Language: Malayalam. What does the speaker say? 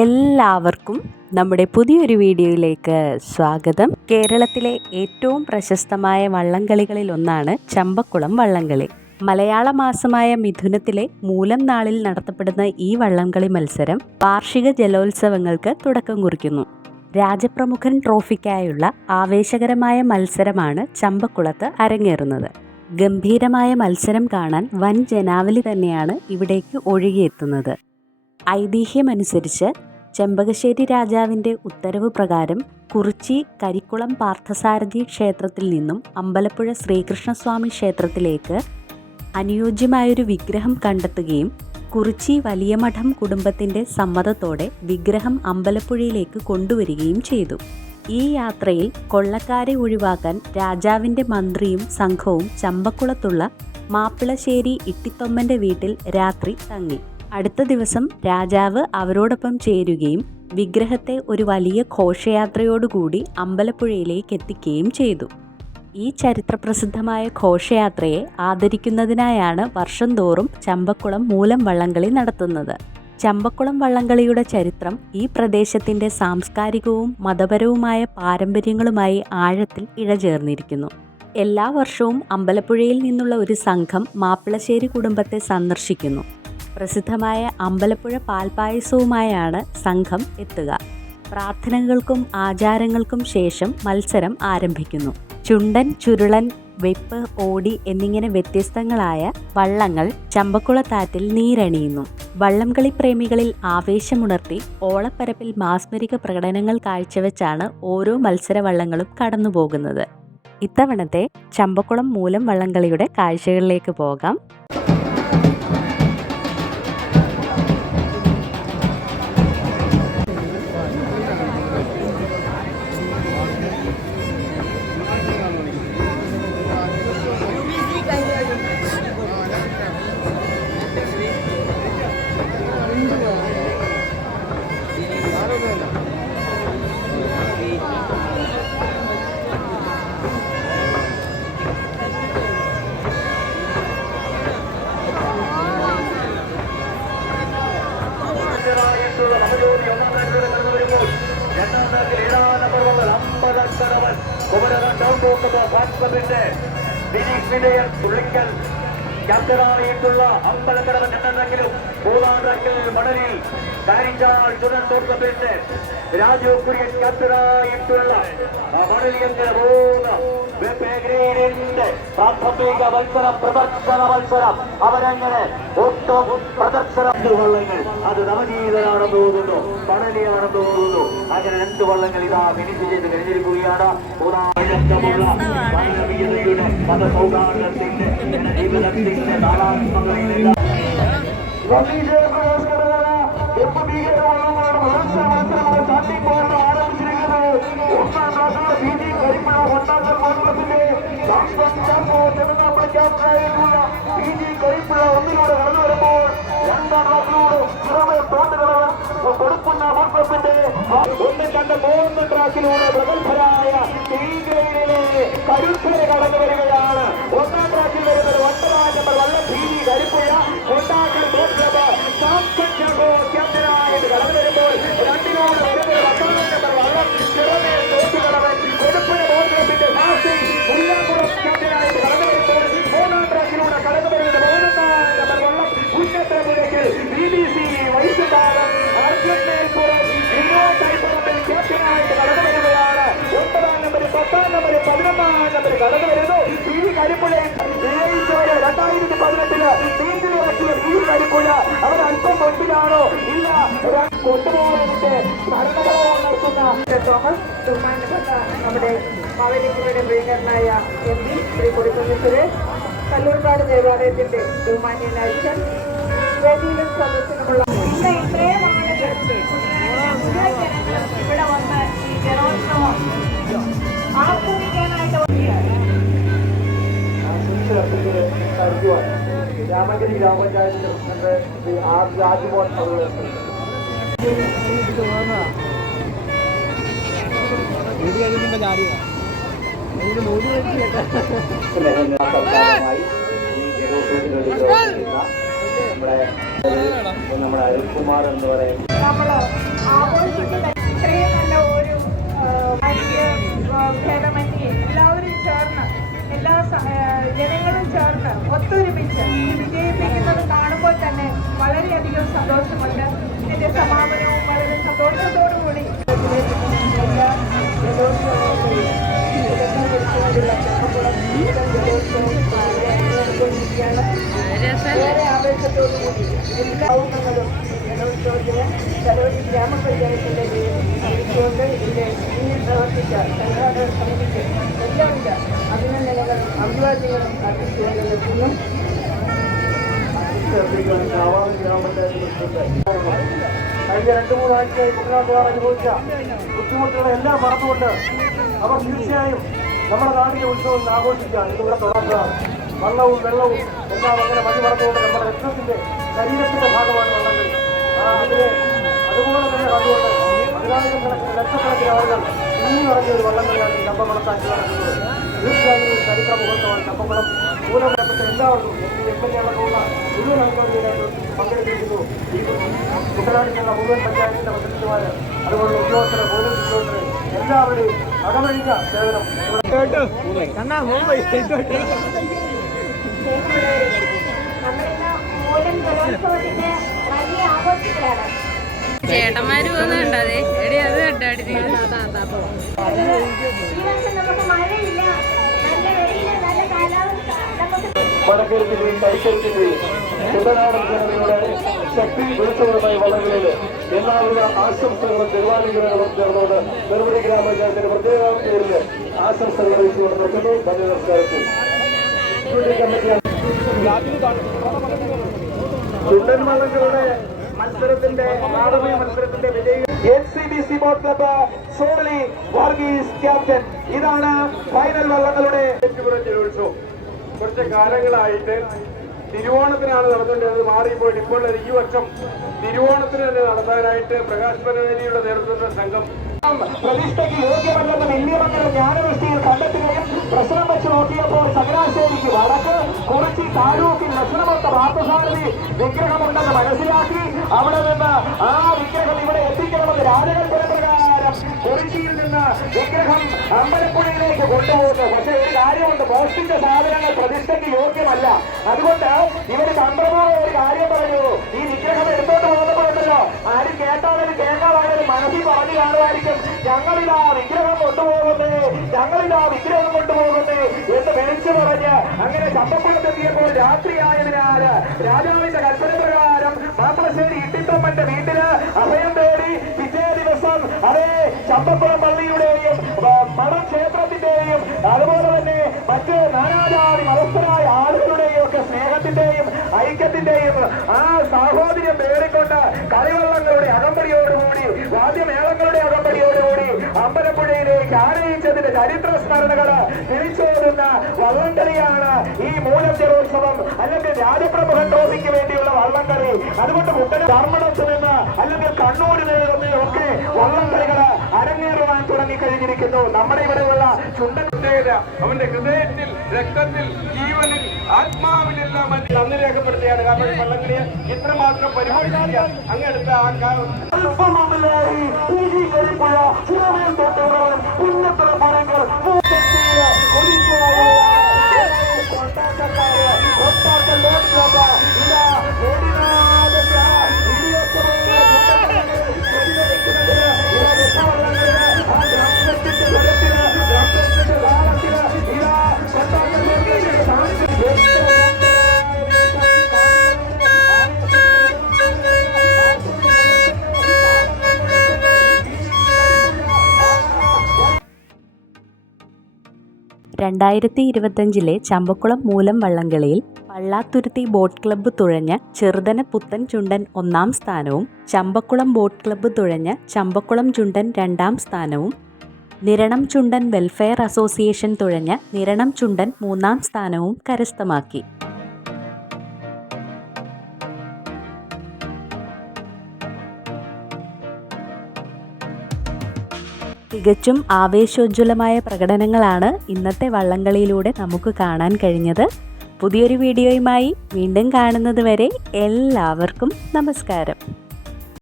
എല്ലാവർക്കും നമ്മുടെ പുതിയൊരു വീഡിയോയിലേക്ക് സ്വാഗതം. കേരളത്തിലെ ഏറ്റവും പ്രശസ്തമായ വള്ളംകളികളിൽ ഒന്നാണ് ചമ്പക്കുളം വള്ളംകളി. മലയാള മാസമായ മിഥുനത്തിലെ മൂലം നാളിൽ നടത്തപ്പെടുന്ന ഈ വള്ളംകളി മത്സരം വാർഷിക ജലോത്സവങ്ങൾക്ക് തുടക്കം കുറിക്കുന്നു. രാജപ്രമുഖൻ ട്രോഫിക്കായുള്ള ആവേശകരമായ മത്സരമാണ് ചമ്പക്കുളത്ത് അരങ്ങേറുന്നത്. ഗംഭീരമായ മത്സരം കാണാൻ വൻ ജനാവലി തന്നെയാണ് ഇവിടേക്ക് ഒഴുകിയെത്തുന്നത്. ഐതിഹ്യമനുസരിച്ച് ചെമ്പകശ്ശേരി രാജാവിൻ്റെ ഉത്തരവ് പ്രകാരം കുറിച്ചി കരിക്കുളം പാർത്ഥസാരഥി ക്ഷേത്രത്തിൽ നിന്നും അമ്പലപ്പുഴ ശ്രീകൃഷ്ണസ്വാമി ക്ഷേത്രത്തിലേക്ക് അനുയോജ്യമായൊരു വിഗ്രഹം കണ്ടെത്തുകയും കുറിച്ചി വലിയമഠം കുടുംബത്തിൻ്റെ സമ്മതത്തോടെ വിഗ്രഹം അമ്പലപ്പുഴയിലേക്ക് കൊണ്ടുവരികയും ചെയ്തു. ഈ യാത്രയിൽ കൊള്ളക്കാരെ ഒഴിവാക്കാൻ രാജാവിൻ്റെ മന്ത്രിയും സംഘവും ചമ്പക്കുളത്തുള്ള മാപ്പിളശ്ശേരി ഇട്ടിത്തൊമ്മൻ്റെ വീട്ടിൽ രാത്രി തങ്ങി. അടുത്ത ദിവസം രാജാവ് അവരോടൊപ്പം ചേരുകയും വിഗ്രഹത്തെ ഒരു വലിയ ഘോഷയാത്രയോടുകൂടി അമ്പലപ്പുഴയിലേക്ക് എത്തിക്കുകയും ചെയ്തു. ഈ ചരിത്രപ്രസിദ്ധമായ ഘോഷയാത്രയെ ആദരിക്കുന്നതിനായാണ് വർഷം തോറും ചമ്പക്കുളം മൂലം വള്ളംകളി നടത്തുന്നത്. ചമ്പക്കുളം വള്ളംകളിയുടെ ചരിത്രം ഈ പ്രദേശത്തിൻ്റെ സാംസ്കാരികവും മതപരവുമായ പാരമ്പര്യങ്ങളുമായി ആഴത്തിൽ ഇഴചേർന്നിരിക്കുന്നു. എല്ലാ വർഷവും അമ്പലപ്പുഴയിൽ നിന്നുള്ള ഒരു സംഘം മാപ്പിളശ്ശേരി കുടുംബത്തെ സന്ദർശിക്കുന്നു. പ്രസിദ്ധമായ അമ്പലപ്പുഴ പാൽപ്പായസവുമായാണ് സംഘം എത്തുക. പ്രാർത്ഥനകൾക്കും ആചാരങ്ങൾക്കും ശേഷം മത്സരം ആരംഭിക്കുന്നു. ചുണ്ടൻ, ചുരുളൻ, വെപ്പ്, ഓടി എന്നിങ്ങനെ വ്യത്യസ്തങ്ങളായ വള്ളങ്ങൾ ചമ്പക്കുളത്താറ്റിൽ നീരണിയുന്നു. വള്ളംകളി പ്രേമികളിൽ ആവേശമുണർത്തി ഓളപ്പരപ്പിൽ മാസ്മരിക പ്രകടനങ്ങൾ കാഴ്ചവെച്ചാണ് ഓരോ മത്സര വള്ളങ്ങളും കടന്നുപോകുന്നത്. ഇത്തവണത്തെ ചമ്പക്കുളം മൂലം വള്ളംകളിയുടെ കാഴ്ചകളിലേക്ക് പോകാം. ക്യാപ്റ്റനായിട്ടുള്ള അമ്പലക്കടവൻ രണ്ടെങ്കിലും മൂന്നാം റാങ്കിൽ മണലിൽ കാരിച്ചാൽ ചുരന്തോർക്കപ്പെട്ട് രാജു കുര്യൻ ക്യാപ്റ്റനായിട്ടുള്ള മണലിയങ്ങനെ പോകുന്ന പ്രാഥമിക മത്സരം പ്രദർശന മത്സരം അവരങ്ങനെ ഒട്ടും പ്രദർശന വള്ളങ്ങൾ അത് നവജീതനാണെന്ന് തോന്നുന്നു, മണലിയാണെന്ന് തോന്നുന്നു. അങ്ങനെ രണ്ട് വള്ളങ്ങൾ ഇതാ ഫിനിഷ് ചെയ്ത് കഴിഞ്ഞിരിക്കുകയാണ്. മാനവീയതയുടെ മതസൗഹാർദ്ദത്തിന്റെ ജീവിതത്തിന്റെ നാലാത്മകളിൽ ഒന്നിലൂടെ കടന്നു വരുമ്പോൾ രണ്ടാം ട്രാക്കിലൂടെ പുറമെ തോണ്ടുകളവൻ കൊടുക്കുന്ന മത്സരത്തിന്റെ ഒന്നും രണ്ട് മൂന്ന് ട്രാക്കിലൂടെ പ്രഗത്ഭരായ കരുത്തരെ കടന്നു വരികയാണ്. ഒന്നാം ട്രാക്കിൽ വരുന്നത് 9 നമ്പർ വള്ളം ഭീതി കരിപ്പുഴ കൊണ്ടാക്കൽ ക്യാപ്റ്റനായിട്ട് കടന്നു വരുമ്പോൾ രണ്ടിനോട് വരുന്നത് 19 നമ്പർ വള്ളം ചിറമേ തോട്ടുകളവൻ കൊടുപ്പുഴ മോർഗത്തിന്റെ സാക്ഷി മുല്ലാക്കുളം ക്യാപ്റ്റനായിട്ട് കടന്നു വരുമ്പോൾ മൂന്നാം ട്രാക്കിലൂടെ കടന്നു വരുന്നത് 11 നമ്പർ വള്ളം ഉന്നതപുരയ്ക്ക് BBC വൈദ്യുതാരം അർജുൻ മേൽപ്പുറം വിനോദ് ക്യാപ്റ്റനായിട്ട് കടന്നു വരികയാണ്. 9 നമ്പർ 10 നമ്പർ 11 നമ്പർ കടന്നു വരുന്നു. ഈ കരിപ്പുഴ 2018 നീന്തിലിറക്കിയ ഈ കരിപ്പുഴ അവർ അല്പം മുൻപിലാണോ ഇല്ല കൊണ്ടുപോകാനായിട്ട് ഭരണപരവും നടത്തുന്ന തോമസ് ബഹുമാനപ്പെട്ട നമ്മുടെ മാവേലിക്കരയുടെ പ്രിയങ്കരനായ MP ശ്രീ കൊടിക്കുന്നിൽ സുരേഷ്, കല്ലൂർക്കാട് ദേവാലയത്തിന്റെ ബഹുമാന്യനായ അച്ഛൻ, വേദിയിലും സദസ്സിനുമുള്ള ഇത്രയും ആളുകൾ ഇവിടെ വന്ന് ഈ ജലോത്സവം ആസ്വദിക്കാനായിട്ട് രാമഗിരി ഗ്രാമപഞ്ചായത്തിന്റെ പ്രസിഡന്റ് രാജ്മോഹൻ നമ്മൾ ജനങ്ങളും ചേർന്ന് ഒത്തൊരുമിച്ച് വിജയിപ്പിക്കുന്നത് കാണുമ്പോൾ തന്നെ വളരെയധികം സന്തോഷമുണ്ട്. ഇതിന്റെ സമാപനവും വളരെ സന്തോഷത്തോടു കൂടി ഏറെ ആവേശത്തോടു കൂടി എല്ലാ ജലോത്സവത്തിന് കലോടി ഗ്രാമപഞ്ചായത്തിന്റെ വിളിച്ചുകൊണ്ട് ഇതിന്റെ മുന്നിൽ പ്രവർത്തിച്ച സംഘാടക സമിതിക്ക് എല്ലാവിധ അഭിനന്ദനങ്ങളും അഭിവാദ്യങ്ങളും അർപ്പിച്ചുകൊണ്ട് നിൽക്കുന്നു. കഴിഞ്ഞ 2-3 ആഴ്ചയായി കുട്ടനാട്ടുകാർ അനുഭവിച്ച ബുദ്ധിമുട്ടുകളെ എല്ലാം മറന്നുകൊണ്ട് അവർ തീർച്ചയായും നമ്മുടെ നാടിന്റെ ഉത്സവം ആഘോഷിക്കാൻ ഇവിടെ തുടർന്ന് വള്ളവും വെള്ളവും എല്ലാം അങ്ങനെ മഞ്ഞ് മറന്നുകൊണ്ട് നമ്മുടെ രക്തത്തിന്റെ ശരീരത്തിന്റെ ഭാഗമാണ് വള്ളംകളി. അതുപോലെ തന്നെ കണ്ടുകൊണ്ട് 10,000-കണക്കിന് ലക്ഷക്കണക്കിന് ആളുകൾ ഇനി നിറഞ്ഞ ഒരു വള്ളംകളിയാണ് ചമ്പക്കുളത്താക്കി നടക്കുന്നത്. തീർച്ചയായും ഒരു ചരിത്ര മുഹൂർത്തമാണ് ചമ്പക്കുളം. മൂലപ്പെട്ട എല്ലാവർക്കും എം.എൽ.എ അടക്കമുള്ള മുഴുവൻ അംഗങ്ങളിലേക്ക് പങ്കെടുത്തിരിക്കുന്നു. ഈ കുട്ടനാട്ടിലുള്ള മുഴുവൻ പഞ്ചായത്തിന്റെ പ്രസിഡന്റുമാര്, അതുപോലെ ഉദ്യോഗസ്ഥര്, പോലീസ് ഉദ്യോഗസ്ഥര് എല്ലാവരുടെയും അകമഴിഞ്ഞ സേവനം ചേട്ടന്മാര് പോകുന്നുണ്ട്. അതെ എടി അത് കണ്ടാടി വടക്കരുത്തിന്റെയും കൈക്കരുത്തിന്റെയും കുട്ടനാടൻ ജനതയുടെ ശക്തി വെളുത്തുകളുമായി വള്ളങ്ങളിൽ എല്ലാവിധ ആശംസകളും തിരുവാതിരകളും ചേർന്നുകൊണ്ട് നെടുമുടി ഗ്രാമപഞ്ചായത്തിന്റെ പ്രത്യേക പേരിൽ ആശംസകൾ അറിയിച്ചുകൊണ്ട് നിർത്തുന്നു. നന്ദി, നമസ്കാരത്തിൽ ചുണ്ടൻ വള്ളങ്ങളുടെ മത്സരത്തിന്റെ നാടകീയ മത്സരത്തിന്റെ വിജയി NCBC boat club Soly Varghese captain. ഇതാണ് ഫൈനൽ വള്ളങ്ങളുടെ ജലോത്സവം. കുറച്ച് കാലങ്ങളായിട്ട് തിരുവോണത്തിനാണ് നടന്നുകൊണ്ടിരുന്നത്, മാറിപ്പോയിട്ട് ഇപ്പോൾ ഈ വർഷം തിരുവോണത്തിന് തന്നെ നടത്താനായിട്ട് പ്രകാശ് പനവേലിയുടെ നേതൃത്വത്തിലുള്ള സംഘം പ്രതിഷ്ഠയ്ക്ക് യോഗ്യമല്ലെന്ന് വലിയമംഗലം ജ്ഞാനദൃഷ്ടിയിൽ കണ്ടെത്തുകയും പ്രശ്നം വെച്ച് നോക്കിയപ്പോൾ ചങ്ങനാശ്ശേരിക്ക് വടക്ക് കുറിച്ചി താലൂക്കിൽ ലക്ഷണമൊത്ത പാർത്ഥസാരഥി വിഗ്രഹമുണ്ടെന്ന് മനസ്സിലാക്കി അവിടെ നിന്ന് ആ വിഗ്രഹം ഇവിടെ എത്തിക്കണമെന്ന് രാജകൽപ്പന പ്രകാരം കുറിച്ചിയിൽ നിന്ന് വിഗ്രഹം അമ്പലപ്പുഴയിലേക്ക് കൊണ്ടുപോകുന്നു. പക്ഷെ ഒരു കാര്യമുണ്ട്, മോഷ്ടിച്ച സാധനങ്ങൾ പ്രതിഷ്ഠയ്ക്ക് യോഗ്യമല്ല. അതുകൊണ്ട് ഇവര് തന്ത്രപൂർവ്വം ഒരു കാര്യം പറഞ്ഞു, ഈ വിഗ്രഹം എടുത്തോണ്ട് പോകുമ്പോഴുണ്ടല്ലോ ആരും കേട്ടാലും കേൾക്കാതായാലും മനസ്സിൽ പറഞ്ഞു കാണുമായിരിക്കും, ഞങ്ങളിതാ വിഗ്രഹം കൊണ്ടുപോകുന്നേ, ഞങ്ങളിതാ വിഗ്രഹം കൊണ്ടുപോകുന്നേ എന്ന് വിളിച്ചു പറഞ്ഞ് അങ്ങനെ ചമ്പക്കുളത്തെത്തിയപ്പോൾ രാത്രിയായതിനാൽ രാജാവിന്റെ കൽപ്പന പ്രകാരം മാപ്പിളശ്ശേരി ഇട്ടിത്തമ്മന്റെ വീട്ടില് അഭയം തേടി പിറ്റേ ദിവസം അതേ ചമ്പക്കുളം പള്ളിയുടെയും മഠം ക്ഷേത്രത്തിന്റെയും അതുപോലെ തന്നെ മറ്റ് നാനാജാതി മതസ്ഥരായ ആളുകളുടെയും ഒക്കെ സ്നേഹത്തിന്റെയും ഐക്യത്തിന്റെയും ആ സാഹോദര്യം പേറിക്കൊണ്ട് കളിവള്ളങ്ങളുടെ അകമ്പടിയോടുകൂടി വാദ്യമേളങ്ങളുടെ അകമ്പടിയോടുകൂടി അമ്പലപ്പുഴയിലേക്ക് ആനയിച്ചതിന്റെ ചരിത്ര സ്മരണകള് തിരിച്ചോടുന്ന വള്ളംകളിയാണ് ഈ മൂലം ജലോത്സവം, അല്ലെങ്കിൽ രാജപ്രമുഖൻ ട്രോഫിക്ക് വേണ്ടിയുള്ള വള്ളംകളി. അതുകൊണ്ട് കുട്ടനാട് ധർമ്മടത്ത് നിന്ന് അല്ലെങ്കിൽ കണ്ണൂരിൽ നിന്നൊക്കെ വള്ളംകളികള് അരങ്ങേറുവാൻ തുടങ്ങിക്കഴിഞ്ഞിരിക്കുന്നു. നമ്മുടെ ഇവിടെയുള്ള ചുണ്ടൻ അവന്റെ ഹൃദയത്തിൽ, രക്തത്തിൽ, ജീവനിൽ, ആത്മാവിലെല്ലാം നന്ദി രേഖപ്പെടുത്തുകയാണ്. കാരണം ഈ വള്ളംകളിയെ ഇത്രമാത്രം പരിപാടിക്കാൻ അങ്ങെടുത്ത രണ്ടായിരത്തി 2025 ചമ്പക്കുളം മൂലം വള്ളംകളിയിൽ പള്ളാത്തുരുത്തി ബോട്ട് ക്ലബ്ബ് തുഴഞ്ഞ ചെറുതന പുത്തൻ ചുണ്ടൻ 1ാം സ്ഥാനവും ചമ്പക്കുളം ബോട്ട് ക്ലബ്ബ് തുഴഞ്ഞ ചമ്പക്കുളം ചുണ്ടൻ 2ാം സ്ഥാനവും നിരണം ചുണ്ടൻ വെൽഫെയർ അസോസിയേഷൻ തുഴഞ്ഞ നിരണം ചുണ്ടൻ 3ാം സ്ഥാനവും കരസ്ഥമാക്കി. തികച്ചും ആവേശോജ്വലമായ പ്രകടനങ്ങളാണ് ഇന്നത്തെ വള്ളംകളിയിലൂടെ നമുക്ക് കാണാൻ കഴിഞ്ഞത്. പുതിയൊരു വീഡിയോയുമായി വീണ്ടും കാണുന്നത് വരെ എല്ലാവർക്കും നമസ്കാരം.